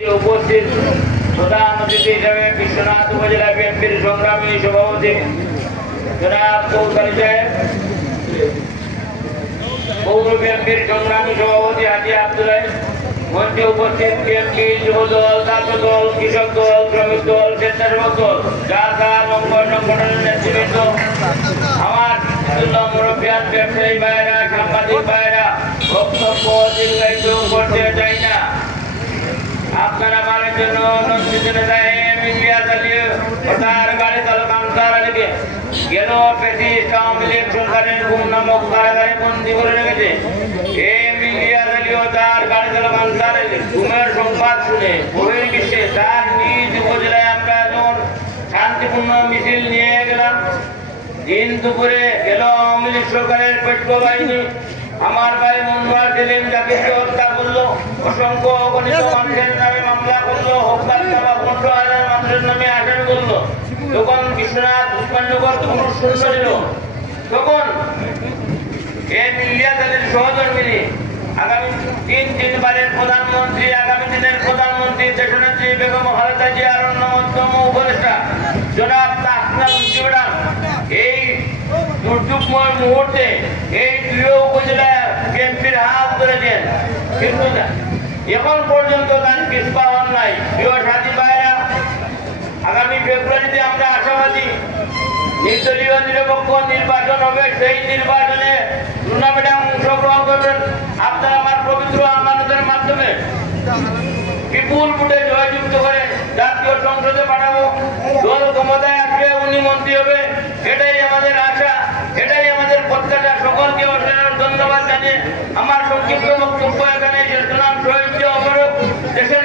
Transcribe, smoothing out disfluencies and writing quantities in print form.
উপস্থিত প্রধান অতিথি হিসেবে বিশ্বনাথ উপজেলা বিএনপির সংগ্রামী সভাপতি জনাব কৌশলী সাহেব, পৌর বিএনপির সংগ্রামী সভাপতি হাজি আব্দুল্লাহ, মঞ্চে উপস্থিত বিএনপি যুব দল, ছাত্র দল, কৃষক দল, শ্রমিক দল, স্বেচ্ছাসেবক দল, জাতীয় অঙ্গ সংগঠনের নেতৃবৃন্দ, আমার মুরব্বিয়ান, ব্যবসায়ী ভাইয়েরা, সাংবাদিক ভাইয়েরা, বক্তব্য দীর্ঘায়িত করতে চাই না। আপনারা মানের জন্য গাড়ি চালক আনসার আলীকে গেল প্রেসিডেন্ট আওয়ামী লীগ সরকারের গুম নামক কারাগারে বন্দী করে রেখেছে। তার গাড়ি চালক আনসার আলী গুমের সংবাদ শুনে বহির্বিশ্বে তার নিজ উপজেলায় আমরা যখন শান্তিপূর্ণ মিছিল নিয়ে গেলাম, দিন দুপুরে গেল আওয়ামী লীগ সরকারের পেট্রো বাহিনী আমার ভাই মনোয়ার সেলিম যাকে হত্যা করলো, অসংখ্য অগণিত মানুষের নামে মামলা করলো, হত্যা 15,000 মানুষের নামে আসামি করলো। তখন বিশ্বনাথ উসমাননগর পুরুষ শূন্য ছিল। তখন এই মিলিয়া দলের সহধর্মিনী আগামী তিনবারের প্রধানমন্ত্রী, আগামী দিনের প্রধানমন্ত্রী দেশনেত্রী বেগম খালেদা জিয়ার অন্যতম উপদেষ্টা জনাব তাসনিয়া মুজিবুর, এই দুর্যোগময় মুহূর্তে এই প্রিয় উপজেলা বিএনপির হাত ধরেছেন, কিন্তু এখন পর্যন্ত তার পিছপা হন নাই। প্রিয় সাথী ভাইরা, আগামী ফেব্রুয়ারিতে আমরা আশাবাদী নির্দলীয় নিরপেক্ষ নির্বাচন হবে। সেই নির্বাচনে টুর্নামেন্টে অংশগ্রহণ করবেন আপনারা আমার পবিত্র আমানতের মাধ্যমে বিপুল ভোটে জয়যুক্ত করে জাতীয় সংসদে পাঠাবো। দল ক্ষমতায় আসবে, উনি মন্ত্রী হবে, এটাই আমাদের আশা, এটাই আমাদের প্রত্যাশা। সকলকে অসংখ্য ধন্যবাদ জানিয়ে আমার সংক্ষিপ্ত বক্তব্য এখানে শেষ করলাম। শহীদ অমরক দেশের